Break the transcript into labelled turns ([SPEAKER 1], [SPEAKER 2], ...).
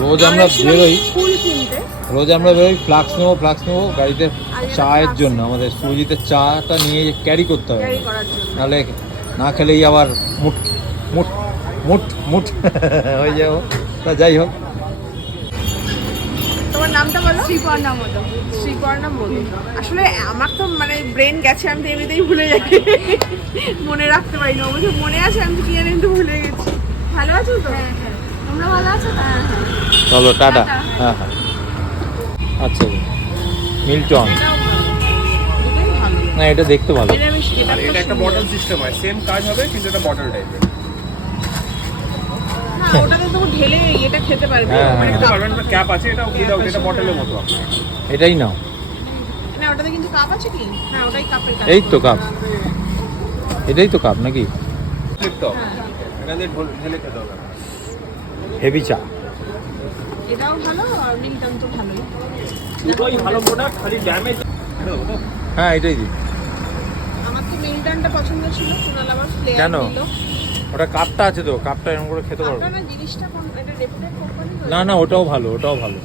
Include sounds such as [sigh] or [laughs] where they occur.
[SPEAKER 1] রোজ আমরা বেরোই।
[SPEAKER 2] কিনতে।
[SPEAKER 1] রোজ আমরা বেরোই ফ্লাক্স নেব ফ্লাক্স নেব গাড়িতে চায়ের জন্য আমাদের সুজিতে চাটা নিয়ে ক্যারি করতে হবে।
[SPEAKER 2] ক্যারি করার জন্য।
[SPEAKER 1] নাহলে না খেলেই আবার মুট মুট মুট মুট [laughs] হয়ে যাব। তা যাই হোক।
[SPEAKER 2] তোমার নামটা বলো? শ্রীপর্ণা মতো শ্রীপর্ণা মতো আসলে আমার তো মানে ব্রেন গেছে আমি তো এমনিতেই ভুলে যাই। মনে রাখতে পারি না অবশ্য মনে আছে আমি কি জানি একটু ভুলে গেছি। ভালো আছো তো? হ্যাঁ হ্যাঁ তোমরা ভালো আছো হ্যাঁ হ্যাঁ
[SPEAKER 1] চলো টাটা। হ্যাঁ হ্যাঁ। আচ্ছা মিল্টন।
[SPEAKER 2] দুটোই
[SPEAKER 1] না এটা দেখতে ভালো।
[SPEAKER 2] এটা
[SPEAKER 3] আর এটা একটা বটল সিস্টেম হয়। সেম কাজ হবে কিন্তু এটা বটল টাইপের
[SPEAKER 2] না ঢেলে এটা খেতে পারবে।
[SPEAKER 1] হ্যাঁ, হ্যাঁ।
[SPEAKER 3] এটা ক্যাপ আছে এটা এটা বটলের মতো
[SPEAKER 1] এটাই নাও।
[SPEAKER 2] না ওটাতে কিন্তু কাপ আছে কি? হ্যাঁ ওটাই কাপের কাজ।
[SPEAKER 1] এই তো কাপ এটাই তো কাপ নাকি? হেভি চা।
[SPEAKER 2] এটাও ভালো আর মিল্টন তো ভালোই।
[SPEAKER 3] দুটোই ভালো প্রোডাক্ট খালি ড্যামেজ
[SPEAKER 1] হ্যাঁ এটাই দিই
[SPEAKER 2] আমার তো মিল্টনটা পছন্দ ছিল কুনাল আবার ফ্লেয়ার
[SPEAKER 1] কেন? ওটা কাপটা আছে তো কাপটা এরকম করে খেতে পারব।
[SPEAKER 2] না জিনিসটা কোন এটা রেপুটেড কোম্পানি
[SPEAKER 1] না না ওটাও ভালো ওটাও ভালো।